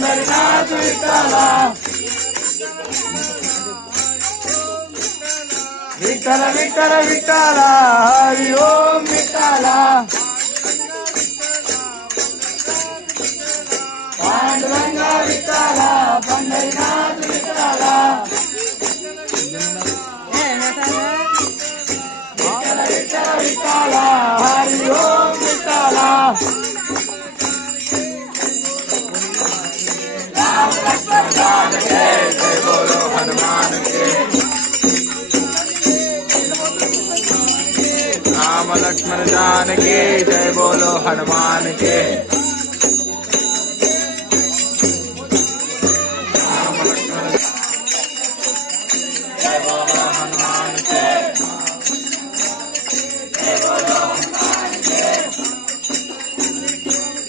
पंढरीनाथ विठ्ठला विठ्ठल विठ्ठल विठ्ठला हरी ओम विठ्ठला पांडुरंगा विठ्ठला पंढरीनाथ विठ्ठला विठ्ठल विठ्ठल विठ्ठला हरी ओम विठ्ठला राम लक्ष्मण जानकी जय बोलो हनुमान के राम लक्ष्मण जानकी जय बोलो हनुमान के राम लक्ष्मण जय बोलो हनुमान के जय बोलो हनुमान के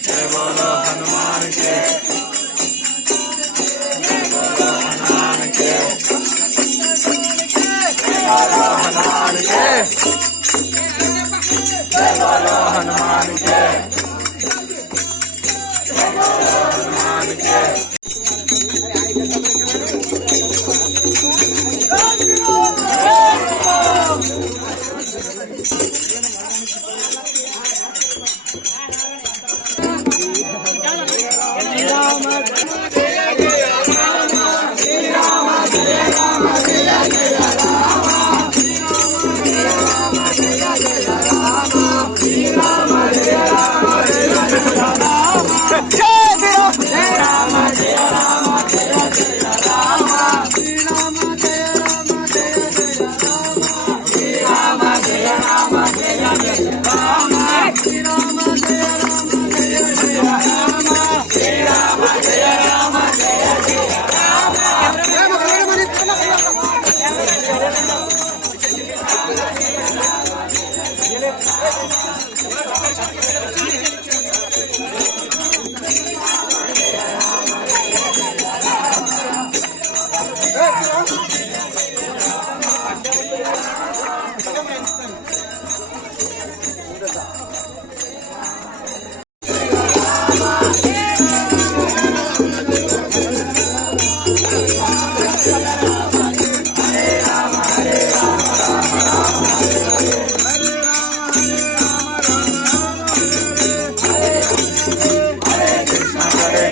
जय बोलो हनुमान के जय बोलो हनुमान के जय बोलो हनुमान के जय बोलो हनुमान के जय बोलो हनुमान के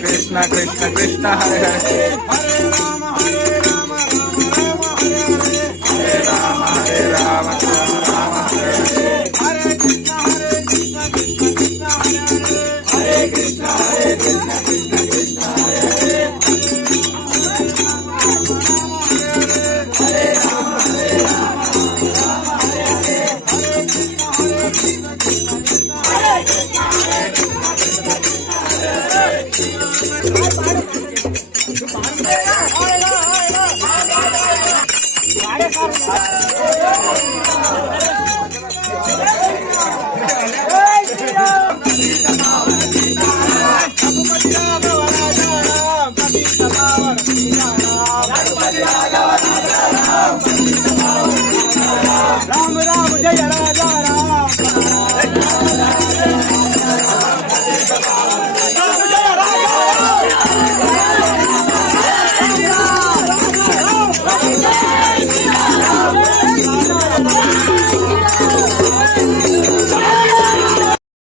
Krishna Krishna Krishna Hare Hare